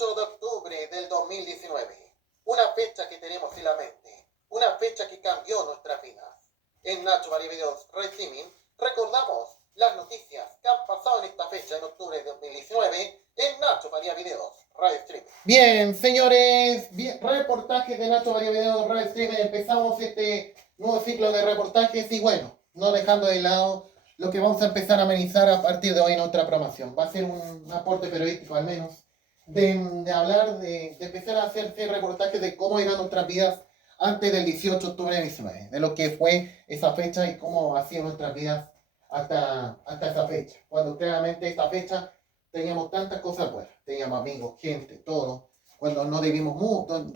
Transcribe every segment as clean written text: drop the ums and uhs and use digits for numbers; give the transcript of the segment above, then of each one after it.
De octubre del 2019, una fecha que tenemos en la mente, una fecha que cambió nuestras vidas. En Nacho María Videos Streaming recordamos las noticias que han pasado en esta fecha en octubre de 2019 en Nacho María Videos Streaming. Bien, señores, reportajes de Nacho María Videos Streaming. Empezamos este nuevo ciclo de reportajes y bueno, no dejando de lado lo que vamos a empezar a amenizar a partir de hoy en otra programación. Va a ser un aporte periodístico al menos. De hablar, de empezar a hacerse reportajes de cómo eran nuestras vidas antes del 18 de octubre de 19, de lo que fue esa fecha y cómo ha sido nuestras vidas hasta esa fecha. Cuando claramente esta fecha teníamos tantas cosas buenas, teníamos amigos, gente, todo, cuando no debimos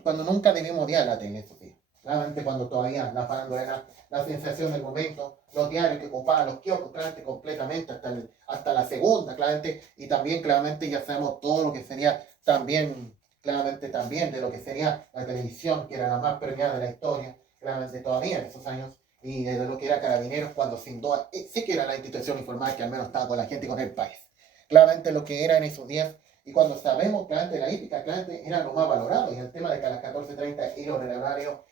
cuando nunca debimos odiar la tele, eso sí. Claramente cuando todavía la farándula era la sensación del momento, los diarios que ocupaban los kioscos, claramente completamente hasta la segunda, claramente, y también claramente ya sabemos todo lo que sería también, claramente también de lo que sería la televisión, que era la más premiada de la historia, claramente todavía en esos años, y de lo que era Carabineros, cuando sin duda sí que era la institución informal que al menos estaba con la gente y con el país. Claramente lo que era en esos días, y cuando sabemos claramente la hípica, claramente era lo más valorado, y el tema de que a las 14:30 iba en el horario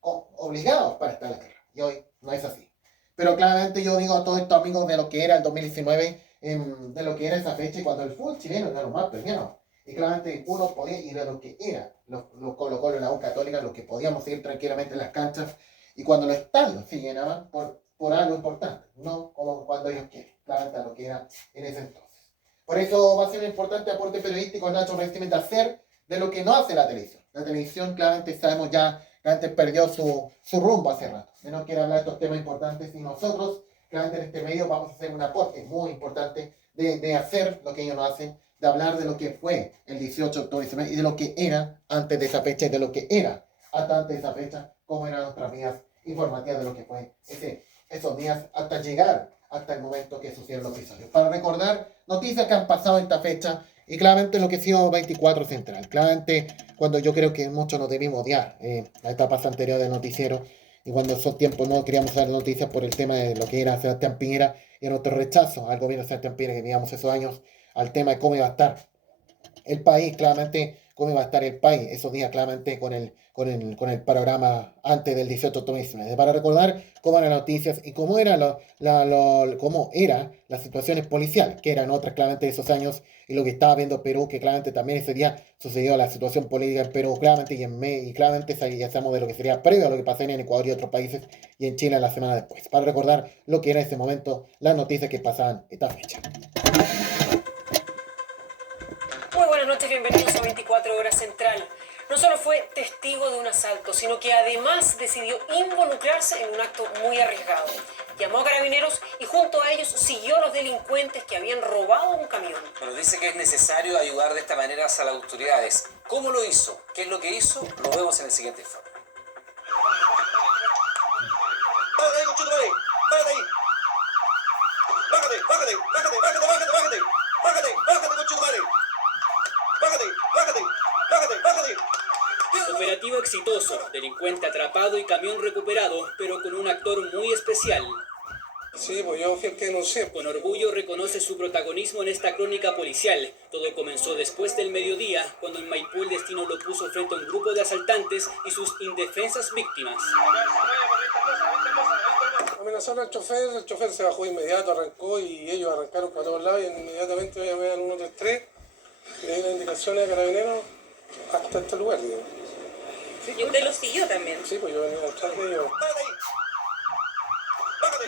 obligados para estar en la guerra. Y hoy no es así. Pero claramente yo digo a todos estos amigos de lo que era el 2019, de lo que era esa fecha, y cuando el fútbol chileno era lo más premiado. Y claramente uno podía ir a lo que era los Colo-Colo en la U Católica, lo que podíamos ir tranquilamente en las canchas, y cuando los estadios se llenaban por algo importante, no como cuando ellos quieren, claramente a lo que era en ese entonces. Por eso va a ser un importante aporte periodístico Nacho Revestiment hacer de lo que no hace la televisión. La televisión claramente sabemos ya, claramente perdió su rumbo hace rato. Yo no quiero hablar de estos temas importantes y nosotros, claramente en este medio vamos a hacer un aporte muy importante de hacer lo que ellos no hacen, de hablar de lo que fue el 18 de octubre y de lo que era antes de esa fecha y de lo que era hasta antes de esa fecha, cómo eran nuestras vidas informativas de lo que fue esos días hasta llegar hasta el momento que sucedieron los episodios. Para recordar noticias que han pasado en esta fecha y claramente lo que ha sido 24 Central. Claramente cuando yo creo que muchos nos debimos odiar la etapa anterior del noticiero y cuando esos tiempos no queríamos dar noticias por el tema de lo que era Sebastián Piñera y nuestro rechazo al gobierno de Sebastián Piñera que vivíamos esos años, al tema de cómo iba a estar el país, claramente cómo iba a estar el país esos días, claramente con el panorama antes del 18 de octubre, para recordar cómo eran las noticias y cómo era cómo era las situaciones policiales, que eran otras claramente de esos años, y lo que estaba viendo Perú, que claramente también ese día sucedió la situación política en Perú, claramente, y claramente ya sabemos de lo que sería previo a lo que pasaría en Ecuador y otros países, y en Chile la semana después, para recordar lo que era en ese momento, las noticias que pasaban esta fecha. Muy buenas noches, bienvenidos a 24 Horas Central. No solo fue testigo de un asalto, sino que además decidió involucrarse en un acto muy arriesgado. Llamó a Carabineros y junto a ellos siguió a los delincuentes que habían robado un camión. Bueno, dice que es necesario ayudar de esta manera a las autoridades. ¿Cómo lo hizo? ¿Qué es lo que hizo? Lo vemos en el siguiente informe. ¡Bájate ahí, conchetumare! ¡Bájate ahí! ¡Bájate, bájate, bájate, bájate, bájate, bájate! ¡Bájate, bájate, conchetumare! ¡Bájate, bájate, bájate, bájate! Operativo exitoso, delincuente atrapado y camión recuperado, pero con un actor muy especial. Sí, pues yo fui el que denuncié. Con orgullo reconoce su protagonismo en esta crónica policial. Todo comenzó después del mediodía, cuando en Maipú el destino lo puso frente a un grupo de asaltantes y sus indefensas víctimas. A mí amenazaron al el chofer se bajó de inmediato, arrancó y ellos arrancaron para todos lados y inmediatamente llamé al 133, le di las indicaciones a Carabineros hasta este lugar, digamos. ¿Y usted los siguió también? Sí, pues yo venía detrás de ellos.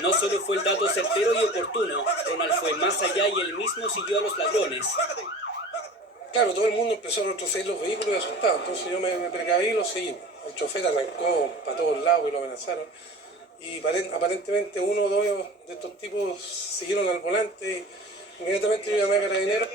No solo fue el dato certero y oportuno, Ronald fue más allá y él mismo siguió a los ladrones. Claro, todo el mundo empezó a retroceder los vehículos y asustado, entonces yo me precaví y lo seguí. El chofer arrancó para todos lados y lo amenazaron. Y aparentemente uno o dos de estos tipos siguieron al volante y inmediatamente yo llamé a Carabineros.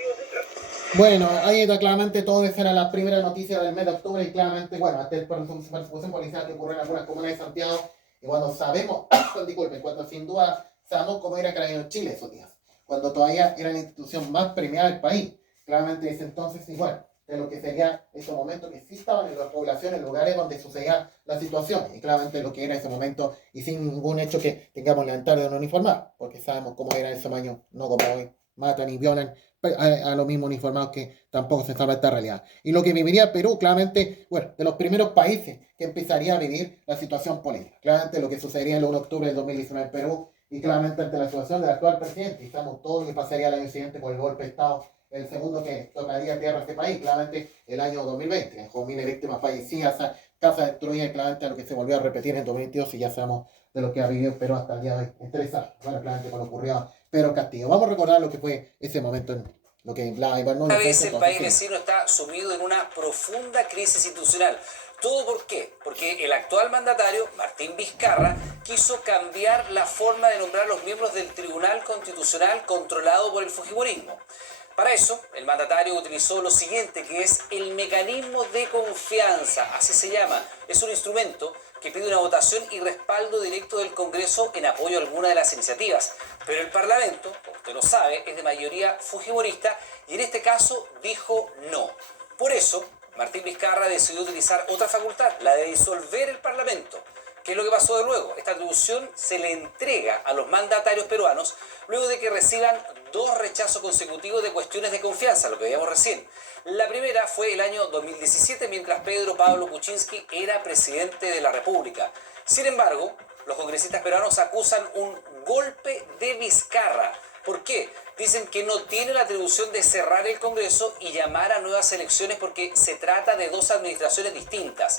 Bueno, ahí está claramente todo. Esa era la primera noticia del mes de octubre y claramente, bueno, ante la persecución policial que ocurrió en algunas comunidades de Santiago, y cuando sabemos, disculpen, cuando sin duda sabemos cómo era Carabineros Chile esos días, cuando todavía era la institución más premiada del país, claramente desde entonces igual, de lo que sería ese momento que sí estaban en las poblaciones, en lugares donde sucedía la situación, y claramente lo que era ese momento, y sin ningún hecho que tengamos levantar de no uniformar, porque sabemos cómo era ese año, no como hoy, matan y violan a los mismos uniformados, que tampoco se sabe esta realidad. Y lo que viviría Perú, claramente, bueno, de los primeros países que empezaría a vivir la situación política. Claramente lo que sucedería el 1 de octubre del 2019 en Perú, y claramente ante la situación del actual presidente, y sabemos todo lo que pasaría el año siguiente por el golpe de Estado, el segundo que tocaría tierra a este país, claramente el año 2020, con miles de víctimas fallecidas, casa destruida, y claramente lo que se volvió a repetir en 2022, y ya sabemos de lo que ha vivido Perú hasta el día de hoy, en 3 años, bueno, claramente cuando ocurrió Pedro Castillo. Vamos a recordar lo que fue ese momento en lo que hablaba Iván Núñez. Esta vez el país vecino está sumido en una profunda crisis institucional. ¿Todo por qué? Porque el actual mandatario, Martín Vizcarra, quiso cambiar la forma de nombrar a los miembros del Tribunal Constitucional controlado por el fujimorismo. Para eso, el mandatario utilizó lo siguiente, que es el mecanismo de confianza, así se llama. Es un instrumento que pide una votación y respaldo directo del Congreso en apoyo a alguna de las iniciativas. Pero el Parlamento, usted lo sabe, es de mayoría fujimorista y en este caso dijo no. Por eso, Martín Vizcarra decidió utilizar otra facultad, la de disolver el Parlamento. ¿Qué es lo que pasó de luego? Esta atribución se le entrega a los mandatarios peruanos luego de que reciban 2 rechazos consecutivos de cuestiones de confianza, lo que veíamos recién. La primera fue el año 2017, mientras Pedro Pablo Kuczynski era presidente de la República. Sin embargo, los congresistas peruanos acusan un golpe de Vizcarra. ¿Por qué? Dicen que no tiene la atribución de cerrar el Congreso y llamar a nuevas elecciones porque se trata de 2 administraciones distintas.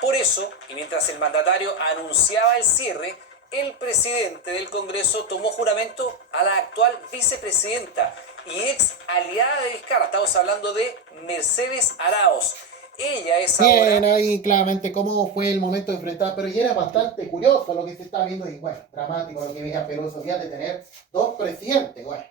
Por eso, y mientras el mandatario anunciaba el cierre, el presidente del Congreso tomó juramento a la actual vicepresidenta y ex aliada de Vizcarra. Estamos hablando de Mercedes Araoz. Ella es ahora... Bien, ahí claramente cómo fue el momento de enfrentar, pero ya era bastante curioso lo que se estaba viendo, y bueno, dramático lo que veía Perú esos días de tener 2 presidentes. Bueno,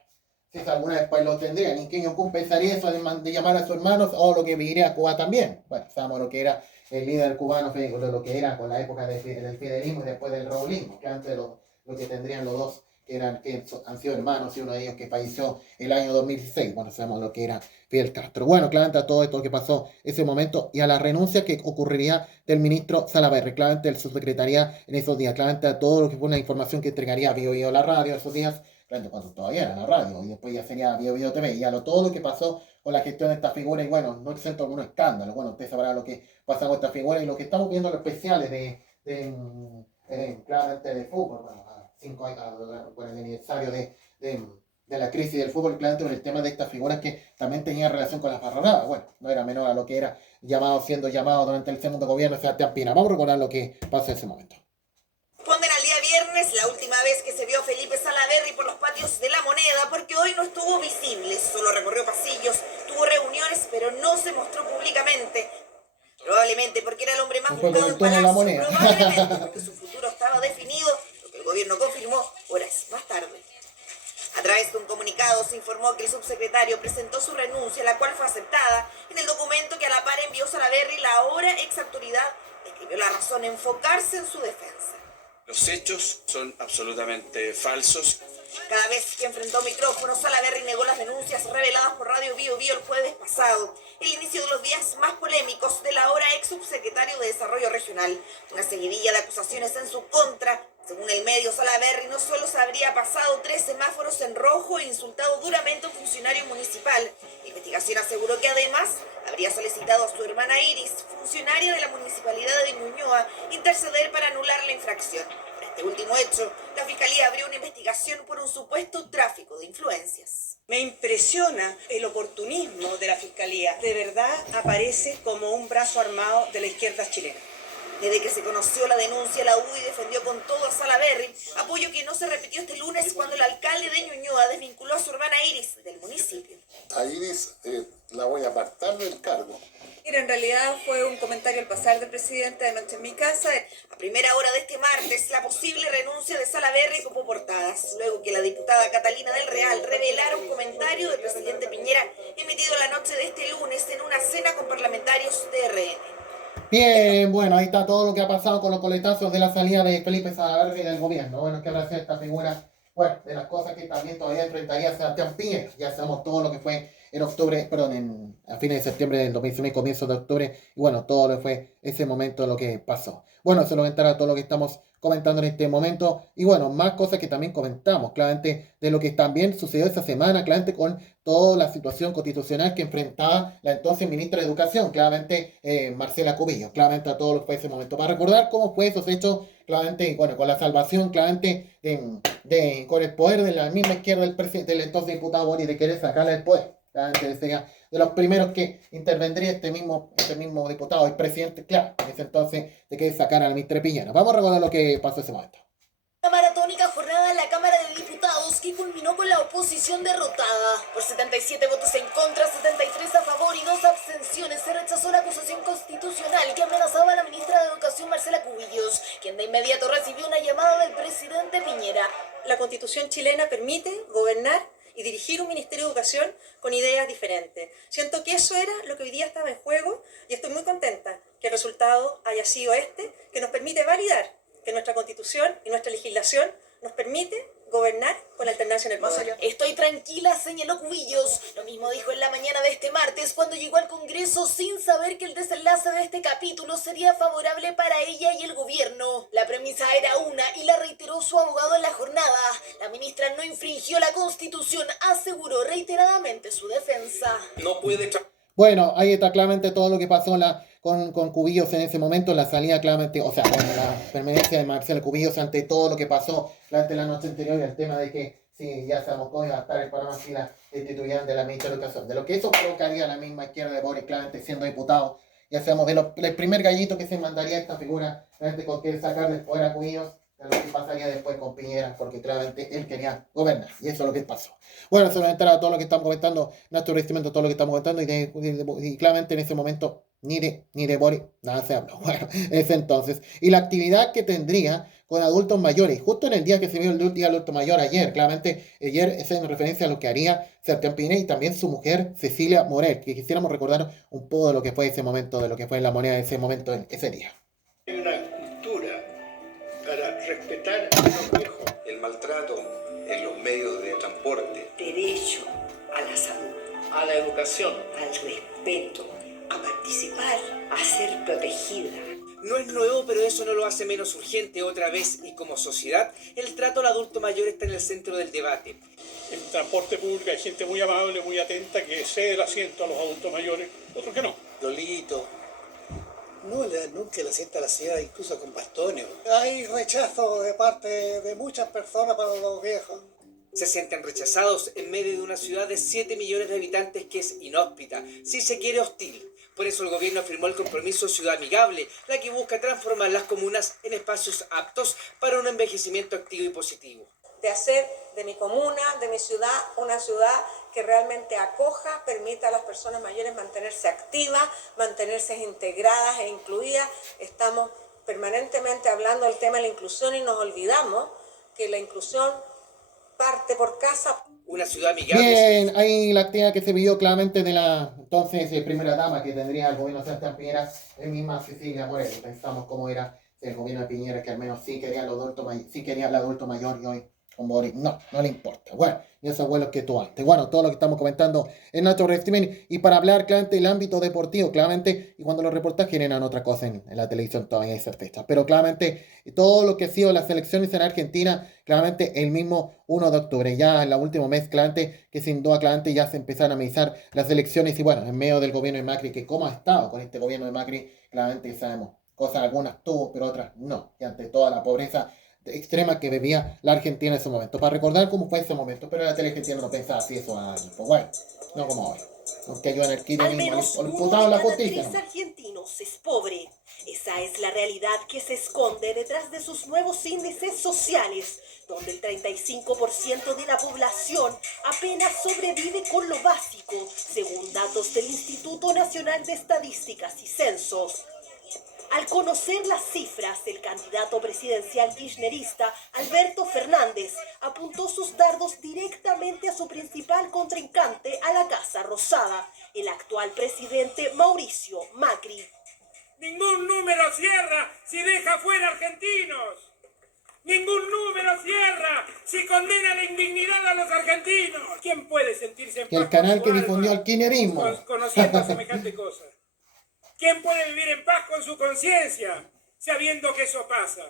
si alguna vez pues lo tendrían, y que pensaría eso de llamar a sus hermanos, o lo que viviría a Cuba también. Bueno, sabemos lo que era el líder cubano, lo que era con la época del fidelismo y después del raulismo, que antes lo que tendrían los dos, que han sido hermanos, y uno de ellos que falleció el año 2016. Bueno, sabemos lo que era Fidel Castro. Bueno, claramente a todo esto que pasó ese momento y a la renuncia que ocurriría del ministro Salaverry, claramente de su secretaría en esos días, claramente a todo lo que fue una información que entregaría Bio la radio esos días, claramente cuando todavía era la radio, y después ya sería Bio TV, y todo lo que pasó con la gestión de esta figura, y bueno, no exento algún escándalo. Bueno, usted sabrá lo que pasa con esta figura y lo que estamos viendo en los especiales claramente de fútbol, bueno, 5 años por el aniversario de la crisis del fútbol, claramente por el tema de estas figuras que también tenían relación con las barradas. Bueno, no era menor a lo que era siendo llamado durante el segundo gobierno de Sebastián Piñera. Vamos a recordar lo que pasó en ese momento. Responden al día viernes, la última vez que se vio a Felipe Salaverry por los patios de La Moneda, porque hoy no estuvo visible, solo recorrió pasillos, tuvo reuniones, pero no se mostró públicamente. Probablemente porque era el hombre más buscado en Palacio, probablemente porque su futuro estaba definido, lo que el gobierno confirmó horas más tarde. A través de un comunicado se informó que el subsecretario presentó su renuncia, la cual fue aceptada. En el documento que a la par envió Salaverry, la ahora ex autoridad escribió la razón, enfocarse en su defensa. Los hechos son absolutamente falsos. Cada vez que enfrentó micrófonos, Salaverry negó las denuncias reveladas por Radio Bio el jueves pasado, el inicio de los días más polémicos del ahora ex subsecretario de Desarrollo Regional. Una seguidilla de acusaciones en su contra. Según el medio, Salaverry no solo se habría pasado 3 semáforos en rojo e insultado duramente a un funcionario municipal. La investigación aseguró que además habría solicitado a su hermana Iris, funcionaria de la municipalidad de Ñuñoa, interceder para anular la infracción. Por este último hecho, la Fiscalía abrió una investigación por un supuesto tráfico de influencias. Me impresiona el oportunismo de la Fiscalía. De verdad aparece como un brazo armado de la izquierda chilena. Desde que se conoció la denuncia, la UDI defendió con todo a Salaverry, apoyo que no se repitió este lunes cuando el alcalde de Ñuñoa desvinculó a su hermana Iris del municipio. A Iris la voy a apartar del cargo. Mira, en realidad fue un comentario al pasar del presidente de noche en mi casa. A primera hora de este martes, la posible renuncia de Salaverry ocupó portadas, luego que la diputada Catalina del Real revelara un comentario del presidente Piñera emitido la noche de este lunes en una cena con parlamentarios de RN. Bien, bueno, ahí está todo lo que ha pasado con los coletazos de la salida de Felipe Salaverry del gobierno. Bueno, que ahora sea esta figura, bueno, de las cosas que también todavía enfrentaría a Sebastián Piñera. Ya sabemos todo lo que fue en octubre, perdón, a fines de septiembre del 2019 y comienzos de octubre, y bueno, todo lo que fue ese momento lo que pasó. Bueno, eso lo comentará todo lo que estamos comentando en este momento, y bueno, más cosas que también comentamos, claramente, de lo que también sucedió esta semana, claramente con toda la situación constitucional que enfrentaba la entonces ministra de Educación, claramente Marcela Cubillos, claramente a todo lo que fue ese momento. Para recordar cómo fue esos hechos, claramente, bueno, con la salvación, claramente, con el poder de la misma izquierda del entonces diputado Boric de querer sacarle el poder. Claramente sería de los primeros que intervendría este mismo diputado, el presidente, claro, en ese entonces, de que sacar a la ministra Piñera. Vamos a recordar lo que pasó ese momento. Una maratónica jornada en la Cámara de Diputados que culminó con la oposición derrotada. Por 77 votos en contra, 73 a favor y 2 abstenciones, se rechazó la acusación constitucional que amenazaba a la ministra de Educación Marcela Cubillos, quien de inmediato recibió una llamada del presidente Piñera. La Constitución chilena permite gobernar y dirigir un Ministerio de Educación con ideas diferentes. Siento que eso era lo que hoy día estaba en juego y estoy muy contenta que el resultado haya sido que nos permite validar que nuestra Constitución y nuestra legislación nos permite gobernar con alternancia en el poder. Estoy tranquila, señaló Cubillos. Lo mismo dijo en la mañana de este martes cuando llegó al Congreso sin saber que el desenlace de este capítulo sería favorable para ella y el gobierno. La premisa era una y la reiteró su abogado en la jornada. La ministra no infringió la Constitución, aseguró reiteradamente su defensa. No puede... Bueno, ahí está claramente todo lo que pasó con Cubillos en ese momento, la salida claramente, o sea, bueno, la permanencia de Marcela Cubillos ante todo lo que pasó durante la noche anterior y el tema de que, sí, ya sabemos cómo iba a estar el programa si la destituyeran de la ministra de Educación. De lo que eso provocaría la misma izquierda de Boric, claramente siendo diputado, ya sabemos del primer gallito que se mandaría esta figura, claramente con que sacar del poder a Cubillos, de lo que pasaría después con Piñera, porque claramente él quería gobernar, y eso es lo que pasó. Bueno, se nos entraba todo lo que estamos comentando, nuestro regimiento, todo lo que estamos comentando, y claramente en ese momento ni de Boric, nada se habló. Bueno, en ese entonces. Y la actividad que tendría con adultos mayores, justo en el día que se vio el día del adulto mayor ayer, claramente ayer es en referencia a lo que haría Sebastián Piñera y también su mujer Cecilia Morel, que quisiéramos recordar un poco de lo que fue ese momento, de lo que fue la moneda de ese momento, ese día. Hay una cultura para respetar a los viejos. El maltrato en los medios de transporte. Derecho a la salud, a la educación, al respeto, a participar, a ser protegida. No es nuevo, pero eso no lo hace menos urgente otra vez, y como sociedad, el trato al adulto mayor está en el centro del debate. En el transporte público hay gente muy amable, muy atenta, que cede el asiento a los adultos mayores, otros que no. Lolito, no le dan nunca el asiento a la señora, incluso con bastones. Hay rechazo de parte de muchas personas para los viejos. Se sienten rechazados en medio de una ciudad de 7 millones de habitantes que es inhóspita, si se quiere hostil. Por eso el gobierno firmó el compromiso Ciudad Amigable, la que busca transformar las comunas en espacios aptos para un envejecimiento activo y positivo. De hacer de mi comuna, de mi ciudad, una ciudad que realmente acoja, permita a las personas mayores mantenerse activas, mantenerse integradas e incluidas. Estamos permanentemente hablando del tema de la inclusión y nos olvidamos que la inclusión parte por casa. Una ciudad amigable. Bien, ahí la actividad que se vio claramente de la entonces primera dama que tendría el gobierno de Sebastián Piñera, es misma Cecilia Morel. Pensamos cómo era el gobierno de Piñera, que al menos sí quería el adulto mayor, y hoy con Boric no le importa. Bueno, y esos vuelos que tú antes. Bueno, todo lo que estamos comentando en nuestro streaming, y para hablar claramente del ámbito deportivo, claramente, y cuando los reportajes generan otra cosa en la televisión todavía hay certeza, pero claramente todo lo que ha sido las selecciones en Argentina, claramente el mismo 1 de octubre, ya en el último mes, claramente, que sin duda claramente ya se empezaron a analizar las elecciones, y bueno, en medio del gobierno de Macri, que cómo ha estado con este gobierno de Macri, claramente sabemos, cosas algunas tuvo, pero otras no, y ante toda la pobreza extrema que vivía la Argentina en ese momento, para recordar cómo fue ese momento, pero la tele argentina no pensaba así eso años, pues bueno, no como ahora. Aunque yo en el Al menos el uno putado de de la cada justicia. 3 argentinos es pobre. Esa es la realidad que se esconde detrás de sus nuevos índices sociales, donde el 35% de la población apenas sobrevive con lo básico, según datos del Instituto Nacional de Estadísticas y Censos. Al conocer las cifras, el candidato presidencial kirchnerista Alberto Fernández apuntó sus dardos directamente a su principal contrincante a la Casa Rosada, el actual presidente Mauricio Macri. Ningún número cierra si deja fuera argentinos. Ningún número cierra si condena la indignidad a los argentinos. ¿Quién puede sentirse en Que el paz canal con que su difundió alma, el kirchnerismo. conociendo semejante cosa? ¿Quién puede vivir en paz con su conciencia sabiendo que eso pasa?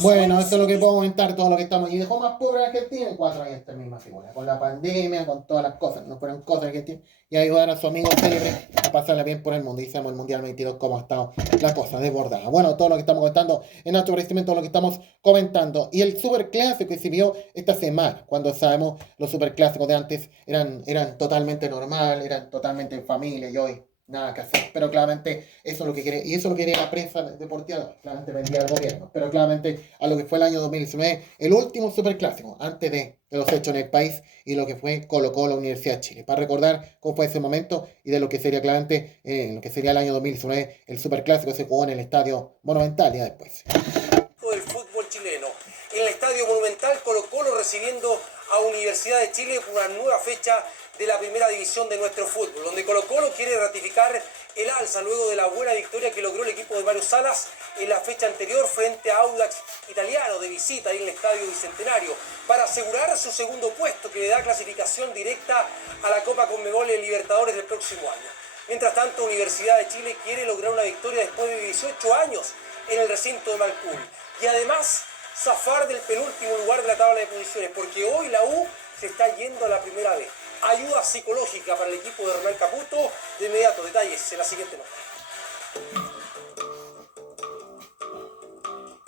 Bueno, eso es lo que puedo comentar, todo lo que estamos. Y dejó más pobre a Argentina en 4 años esta misma figura. Con la pandemia, con todas las cosas. No fueron cosas argentinas. Y ayudar a su amigo célebre a pasarla bien por el mundo. Y sabemos el Mundial 22 cómo ha estado la cosa desbordada. Bueno, todo lo que estamos comentando en nuestro agradecimiento, todo lo que estamos comentando. Y el superclásico que se vio esta semana. Cuando sabemos los superclásicos de antes eran totalmente normal, eran totalmente en familia. Y hoy nada que hacer, pero claramente eso es lo que quiere, y eso es lo que quería la prensa deportiva, claramente vendía al gobierno, pero claramente a lo que fue el año 2019, el último superclásico, antes de los hechos en el país, y lo que fue Colo-Colo Universidad de Chile, para recordar cómo fue ese momento, y de lo que sería claramente, lo que sería el año 2019, el superclásico se jugó en el Estadio Monumental, ya después. Del fútbol chileno, en el Estadio Monumental, Colo-Colo recibiendo a Universidad de Chile por una nueva fecha de la primera división de nuestro fútbol, donde Colo-Colo quiere ratificar el alza luego de la buena victoria que logró el equipo de Mario Salas en la fecha anterior frente a Audax Italiano de visita ahí en el Estadio Bicentenario, para asegurar su segundo puesto que le da clasificación directa a la Copa Conmebol y Libertadores del próximo año. Mientras tanto, Universidad de Chile quiere lograr una victoria después de 18 años en el recinto de Macul y además zafar del penúltimo lugar de la tabla de posiciones, porque hoy la U se está yendo a la primera vez. Ayuda psicológica para el equipo de Ronald Caputo. De inmediato, detalles en la siguiente nota.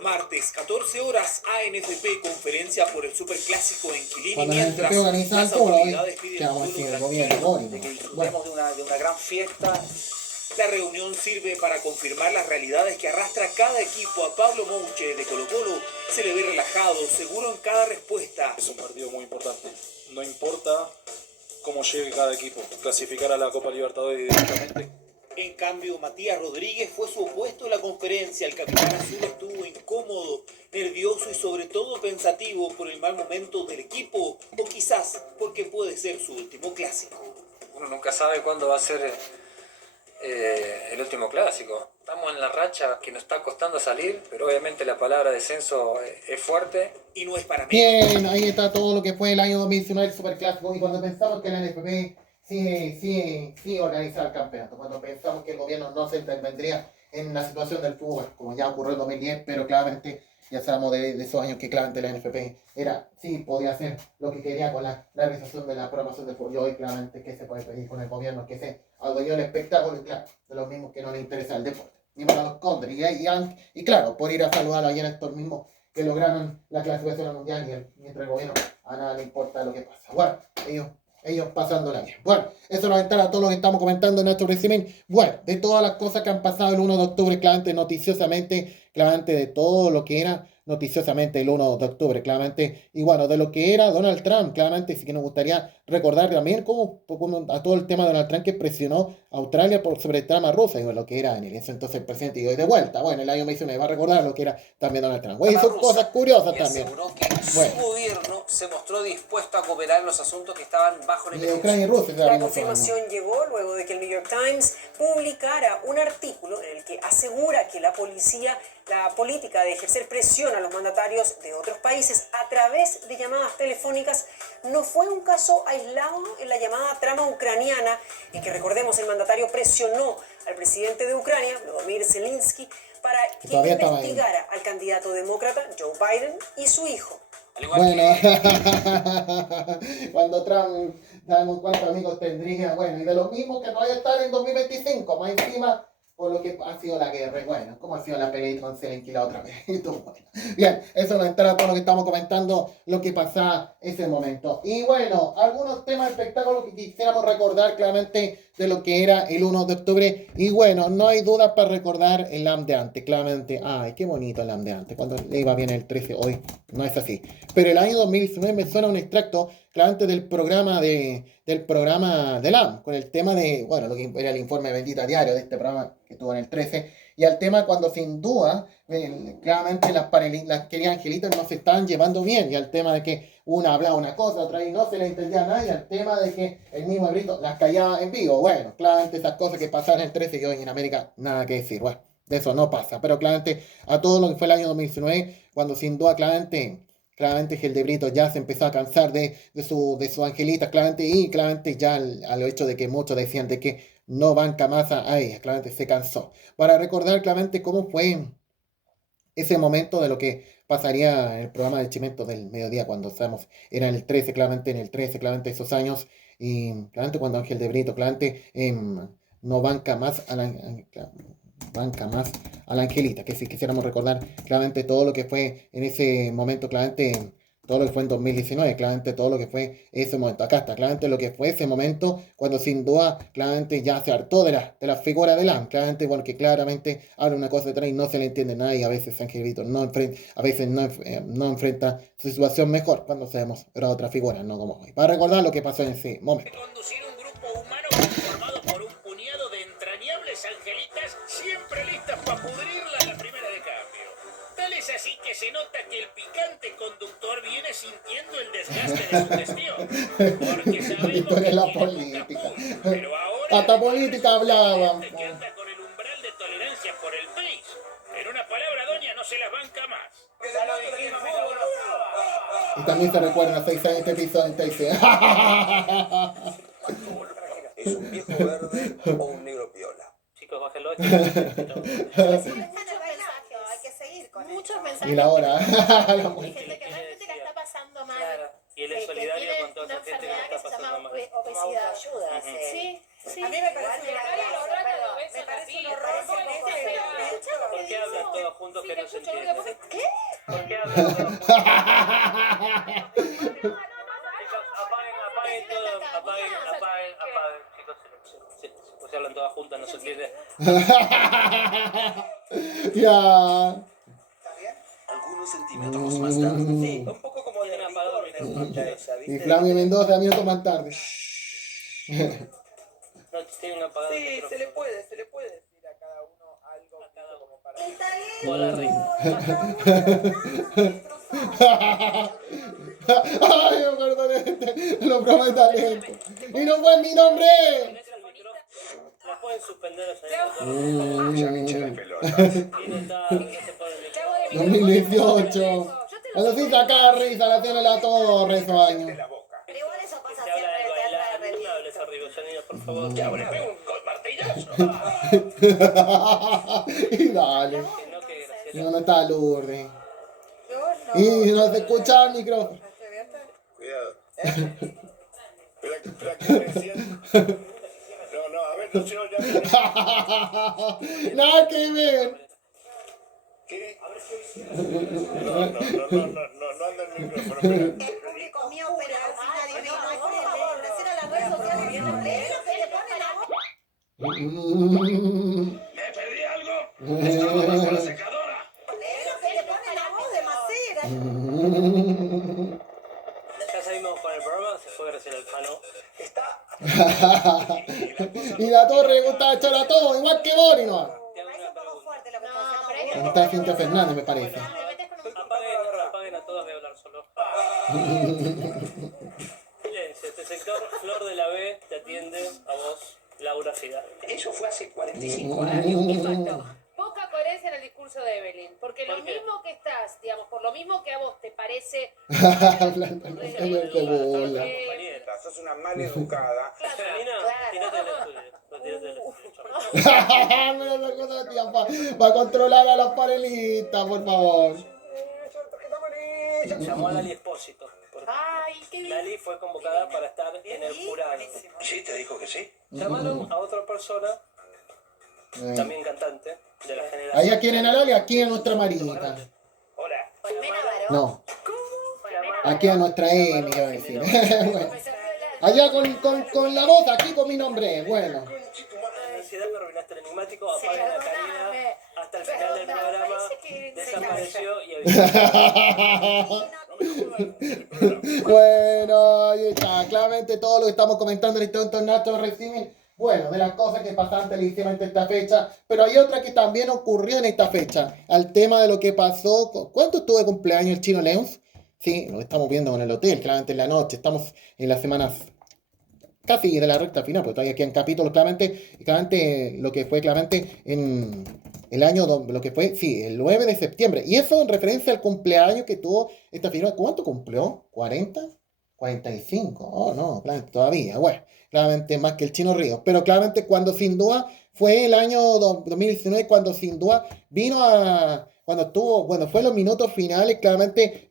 Martes, 14 horas, ANFP, conferencia por el Superclásico en Quilín. Cuando la Mientras NFP organiza las todo, autoridades piden que vamos a solo decir, el tranquilo, gobierno, de que bueno. disfrutemos de una gran fiesta. La reunión sirve para confirmar las realidades que arrastra cada equipo. A Pablo Mouche de Colo-Colo se le ve relajado, seguro en cada respuesta. Es un partido muy importante. No importa cómo llegue cada equipo. Clasificar a la Copa Libertadores directamente. En cambio, Matías Rodríguez fue su opuesto en la conferencia. El capitán azul estuvo incómodo, nervioso y sobre todo pensativo por el mal momento del equipo, o quizás porque puede ser su último clásico. Uno nunca sabe cuándo va a ser el último clásico. Estamos en la racha que nos está costando salir, pero obviamente la palabra descenso es fuerte. Y no es para mí. Bien, ahí está todo lo que fue el año 2019, el superclásico, y cuando pensamos que la NFP sí organizaba el campeonato, cuando pensamos que el gobierno no se intervendría en la situación del fútbol, como ya ocurrió en 2010, pero claramente ya sabemos de esos años que claramente la NFP podía hacer lo que quería con la realización de la programación del fútbol. Y hoy claramente que se puede pedir con el gobierno que se adueñó el espectáculo, y claro, de los mismos que no les interesa el deporte, ni para los Condres, y claro, por ir a saludar ayer a estos mismos que lograron la clasificación al mundial, y mientras el gobierno a nada le importa lo que pasa. Bueno, ellos pasándola bien. Bueno, eso nos aventara todo lo que estamos comentando en nuestro resumen. Bueno, de todas las cosas que han pasado el 1 de octubre, claramente, noticiosamente, claramente de todo lo que era noticiosamente el 1 de octubre, claramente, y bueno, de lo que era Donald Trump, claramente, sí que nos gustaría recordar también cómo a todo el tema de Donald Trump que presionó a Australia sobre el trama rusa, y bueno, lo que era en ese entonces el presidente, y hoy de vuelta, bueno, el año 2019 va a recordar lo que era también Donald Trump. Bueno, y son cosas curiosas también. Aseguró que su gobierno se mostró dispuesto a cooperar en los asuntos que estaban bajo la Ucrania y Rusia. La confirmación llegó luego de que el New York Times publicara un artículo en el que asegura que la política de ejercer presión a los mandatarios de otros países a través de llamadas telefónicas no fue un caso aislado en la llamada trama ucraniana, en que, recordemos, el mandatario presionó al presidente de Ucrania, Volodymyr Zelensky, para que investigara al candidato demócrata Joe Biden y su hijo. Bueno, cuando Trump, sabemos cuántos amigos tendría, bueno, y de los mismos que todavía están en 2025, más encima, por lo que ha sido la guerra. Bueno, cómo ha sido la pelea con Zelensky la otra vez. Bueno. Bien, eso no entra todo lo que estamos comentando, lo que pasaba ese momento. Y bueno, algunos temas de espectáculo que quisiéramos recordar claramente de lo que era el 1 de octubre. Y bueno, no hay duda para recordar el LAM de antes, claramente. Ay, qué bonito el LAM de antes, cuando le iba bien el 13, hoy no es así. Pero el año 2019 me suena un extracto claramente del programa de LAM, con el tema de, bueno, lo que era el informe Bendita Diario de este programa que tuvo en el 13, y al tema cuando sin duda, claramente las queridas angelitas no se estaban llevando bien, y al tema de que una hablaba una cosa, otra y no se le entendía nada, y al tema de que el mismo Brito las callaba en vivo. Bueno, claramente esas cosas que pasaron en el 13 y hoy en América, nada que decir, bueno, de eso no pasa, pero claramente a todo lo que fue el año 2019, cuando sin duda claramente Geldebrito ya se empezó a cansar de su angelita, claramente, y claramente ya al hecho de que muchos decían de que no banca más a ella, claramente se cansó. Para recordar claramente cómo fue ese momento de lo que pasaría en el programa del Chimento del mediodía, cuando sabemos, era en el 13, claramente esos años, y claramente cuando Ángel de Brito, claramente no banca más a la angelita, que si quisiéramos recordar claramente todo lo que fue en ese momento, claramente todo lo que fue en 2019, claramente todo lo que fue ese momento. Acá está, claramente lo que fue ese momento, cuando sin duda, claramente ya se hartó de la figura de LAM, claramente porque claramente habla una cosa detrás y no se le entiende nada, y a veces Angelito no enfrenta su situación mejor cuando sabemos era otra figura, no como hoy. Para recordar lo que pasó en ese momento. Conducir un grupo humano conformado por un puñado de entrañables angelitas siempre listas para pudrirla a la primera de cambio. Tal es así que se nota que el picante conductor viene sintiendo el desgaste de su gestión. Porque sabemos que la tiene política. poca punta, pero ahora Hasta política hablaban. que anda con el umbral de tolerancia por el PRI. En una palabra, doña, no se las banca más. Y también se recuerda 6 años este episodio, dice. ¿Es un viejo verde o un negro piola? Chicos, bájenlo. Hay que seguir con muchos mensajes Y la hora. de gente que realmente la está pasando mal. Claro. Y él es solidario con toda esa gente que la está pasando mal. Obesidad. Ayuda, Sí, sí. A mí me parece un horror. ¿Por qué hablan todos juntos que no se entienden? ¿Qué? ¿Por qué hablan todos juntos? Chicos, apaguen todo, apaguen, chicos, silencio. Pues se hablan todas juntas, no se entiende. Ya. Algunos centímetros más tarde. Sí, un poco como de apagado Y Flavio Mendoza, minutos más tarde. No, tienen apagado. Sí, se le puede decir a cada uno algo como para... Hola, Rick. Ay, me acuerdo de los programas de talento. Y no fue mi nombre. La pueden suspender, Mm. 2018. Cuando sí saca risa, la tiene la torre esos años. Pero igual eso pasa Se habla siempre. de bailar, no hables arriba, Janina, por favor. Ya, le pego un martillazo. Y dale. No, qué gracioso. No está Lourdes. Y no se escucha el micrófono. Cuidado. Espera que me decían. No, a ver, no se oye. Nada que ver. ¿Qué? No anda el micrófono. Espera. El público mío, pero al final digo, no, decir a las redes sociales, lee lo que le pone la voz. ¿Me perdí algo? Estaba bajo la secadora. Lee lo que le pone la voz de Macera. Ya salimos con el programa, se fue Graciela Alfano. Y la torre le gusta echar a todo, igual que Bori, ¿no? Está Cintia Fernández, me parece. Apaguen a todos, voy a hablar solo. Silencio, este sector, Flor de la B, te atiende a vos, Laura Fidalgo. Eso fue hace 45 años. Poca coherencia en el discurso de Evelyn, porque lo mismo que estás, digamos, por lo mismo que a vos te parece... Sos una mal educada. Tírate del estudio. Mira la cosa, tía, para controlar a las parelitas, por favor. Llamó a Lali Espósito. Ay, qué bien. Lali fue convocada para estar en el jurado. Sí, te dijo que sí. Llamaron a otra persona también cantante de la generación. Allá quieren a Lali, aquí a nuestra Marita. No. Aquí a nuestra Emi, iba a decir. Bueno. Allá con la voz, aquí con mi nombre. Bueno. La ansiedad me arruinaste el enigmático, apaga la calidad hasta el final del programa, desapareció y Bueno, ahí está. Claramente todo lo que estamos comentando en este torneo reciben. Bueno, de las cosas que pasaron televisivamente esta fecha, pero hay otra que también ocurrió en esta fecha, al tema de lo que pasó. ¿Cuánto estuvo de cumpleaños el Chino Leons? Sí, lo estamos viendo en el hotel, claramente en la noche, estamos en las semanas casi de la recta final, porque todavía quedan capítulos, claramente lo que fue claramente en el año, lo que fue, sí, el 9 de septiembre, y eso en referencia al cumpleaños que tuvo esta figura. ¿Cuánto cumplió? ¿40? 45, oh no, claramente todavía, bueno, claramente más que el Chino Ríos, pero claramente cuando sin duda fue el año 2019, cuando sin duda vino a, cuando estuvo, bueno, fue los minutos finales, claramente,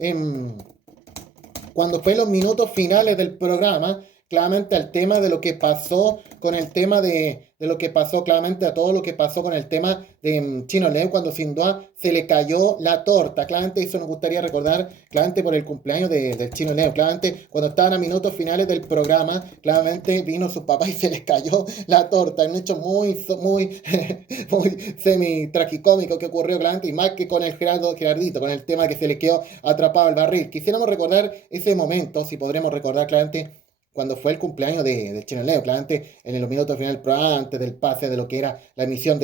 cuando fue los minutos finales del programa, claramente al tema de lo que pasó con el tema de lo que pasó, claramente a todo lo que pasó con el tema de Chino León, cuando sin duda se le cayó la torta. Claramente eso nos gustaría recordar, claramente por el cumpleaños del Chino León. Claramente cuando estaban a minutos finales del programa, claramente vino su papá y se les cayó la torta. Un hecho muy semi-tragicómico que ocurrió, claramente, y más que con el Gerardito, con el tema que se le quedó atrapado al barril. Quisiéramos recordar ese momento, si podremos recordar claramente, cuando fue el cumpleaños del Chino Leo, claramente en los minutos finales del programa, antes del pase de lo que era la emisión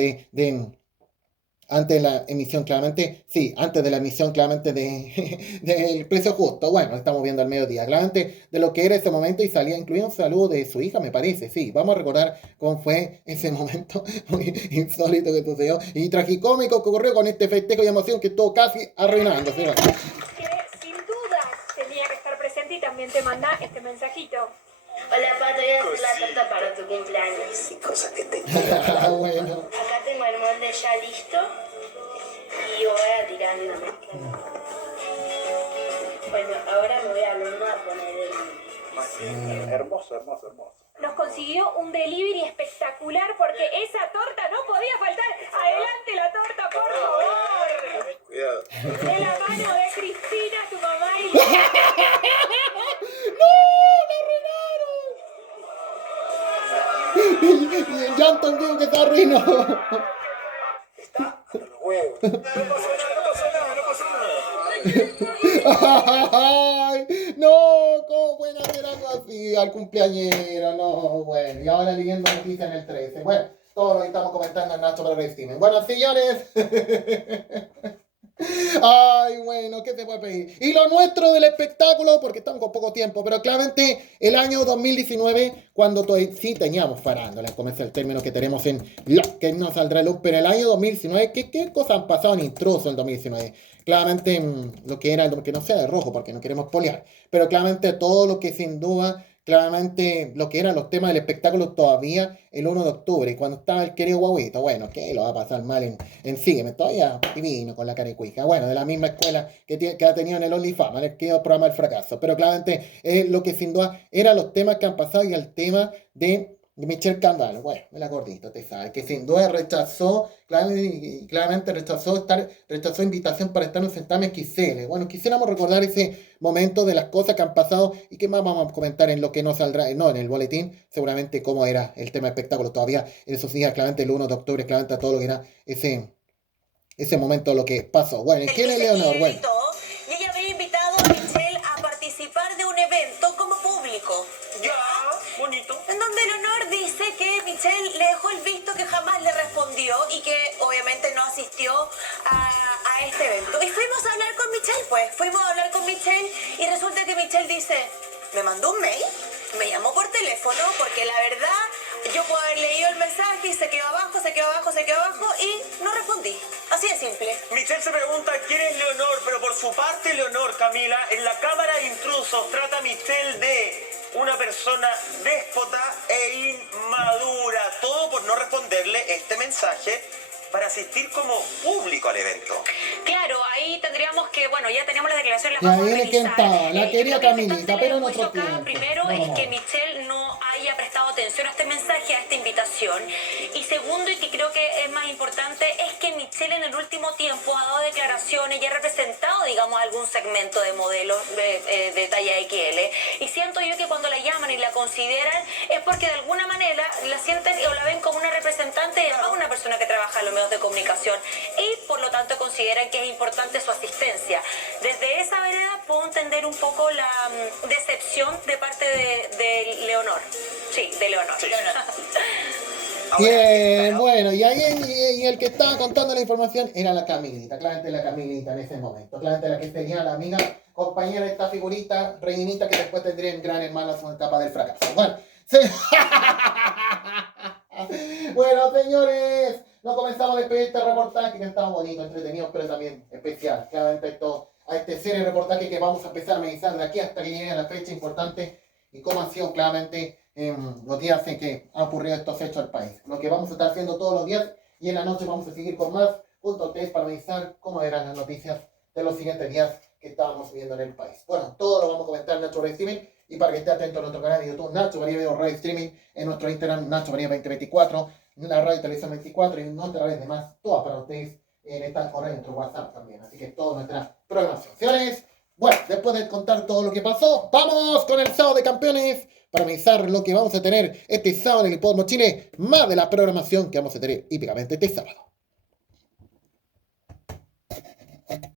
antes de la emisión, claramente, sí, antes de la emisión, claramente, del precio justo. Bueno, estamos viendo al mediodía, claramente, de lo que era ese momento, y salía incluido un saludo de su hija, me parece, sí. Vamos a recordar cómo fue ese momento muy insólito que sucedió y tragicómico que ocurrió con este festejo y emoción que estuvo casi arruinándose. Sin duda tenía que estar presente y también te manda este mensajito. Hola, Pato, voy a hacer la torta para tu cumpleaños. Sí, cosas que te bueno. Acá tengo el molde ya listo y voy a tirar una mezcla. Bueno, ahora me voy al horno a poner el... Hermoso. Nos consiguió un delivery espectacular porque esa torta no podía faltar. Adelante la torta, por favor. Cuidado. De la mano de Cristina, tu mamá y... Y el llanto en vivo que se arruinó. No pasó nada. Ay, no, ¿cómo pueden hacer algo así al cumpleañero? No, bueno, y ahora leyendo noticias en el 13. Bueno, todo lo que estamos comentando en Nacho para Steven. Bueno, señores. Ay, bueno, ¿qué te puede pedir? Y lo nuestro del espectáculo, porque estamos con poco tiempo, pero claramente el año 2019, cuando sí teníamos farándula, como es el término que tenemos en lo que no saldrá luz, pero el año 2019, ¿qué cosas han pasado en intruso en 2019? Claramente lo que era, lo que no sea de rojo, porque no queremos polear, pero claramente todo lo que sin duda, claramente lo que eran los temas del espectáculo todavía el 1 de octubre, y cuando estaba el querido Guaguito, bueno, ¿qué lo va a pasar mal en Sígueme? Todavía divino con la caricuija, bueno, de la misma escuela que ha tenido en el OnlyFama, en el querido programa El Fracaso, pero claramente lo que sin duda eran los temas que han pasado y el tema de Michelle Candalo, bueno, la gordita, te sabes, que sin duda rechazó, claramente rechazó invitación para estar en un certamen XL. Bueno, quisiéramos recordar ese momento de las cosas que han pasado y que más vamos a comentar en lo que no saldrá, no, en el boletín, seguramente cómo era el tema de espectáculo todavía en esos días, claramente el 1 de octubre, claramente a todo lo que era ese momento, lo que pasó. Bueno, ¿quién es Leonor? Bueno. Y ella había invitado a Michelle a participar de un evento como público. Ya, bonito. En donde Leonor dice que Michelle le dejó el visto, que jamás le respondió y que obviamente no asistió a este evento. Y fuimos a hablar con Michelle, y resulta que Michelle dice, me mandó un mail, me llamó por teléfono, porque la verdad yo puedo haber leído el mensaje y se quedó abajo y no respondí. Así de simple. Michelle se pregunta quién es Leonor, pero por su parte Leonor, Camila, en la cámara de intrusos trata a Michelle de una persona déspota e inmadura. Todo por no responderle este mensaje para asistir como público al evento. Claro, ahí tendríamos que, bueno, ya tenemos las declaraciones, Y las vamos ahí a viene quién revisar. está, la querida Camilita, pero en otro Acá, tiempo. primero No, es no. que Michelle no haya prestado atención a este mensaje, a esta invitación. Y segundo, y que creo que es más importante, es que Michelle en el último tiempo ha dado declaraciones y ha representado, digamos, algún segmento de modelos de talla XL. Y siento yo que cuando la llaman y la consideran es porque de alguna manera la sienten o la ven como una representante y además una persona que trabaja en los medios de comunicación. Y por lo tanto consideran que es importante su asistencia. Desde esa vereda puedo entender un poco la decepción de parte de Leonor. Sí, de Leonor. Sí. Bien, bueno, y ahí y el que estaba contando la información era la Camilita, claramente la Camilita en ese momento, claramente la que tenía la amiga, compañera de esta figurita, rellenita que después tendría en Gran Hermano su etapa del fracaso. Bueno, bueno, señores, nos comenzamos a despedir este reportaje que está bonito, entretenido, pero también especial. Claramente a este serie de reportaje que vamos a empezar a analizar de aquí hasta que llegue la fecha importante y cómo han sido claramente los días en que han ocurrido estos hechos al país. Lo que vamos a estar haciendo todos los días y en la noche vamos a seguir con más junto a ustedes para analizar cómo eran las noticias de los siguientes días que estábamos viviendo en el país. Bueno, todo lo vamos a comentar en Nacho Radio Streaming y para que esté atento a nuestro canal de YouTube Nacho María Video Radio Streaming, en nuestro Instagram Nacho María 2024, en la radio Televisión 24 y en nuestras redes demás, todas para ustedes en esta correo en nuestro WhatsApp también. Así que toda nuestra programación. Señores, bueno, después de contar todo lo que pasó, vamos con el sábado de campeones para analizar lo que vamos a tener este sábado en el Hipódromo Chile, más de la programación que vamos a tener hípicamente este sábado.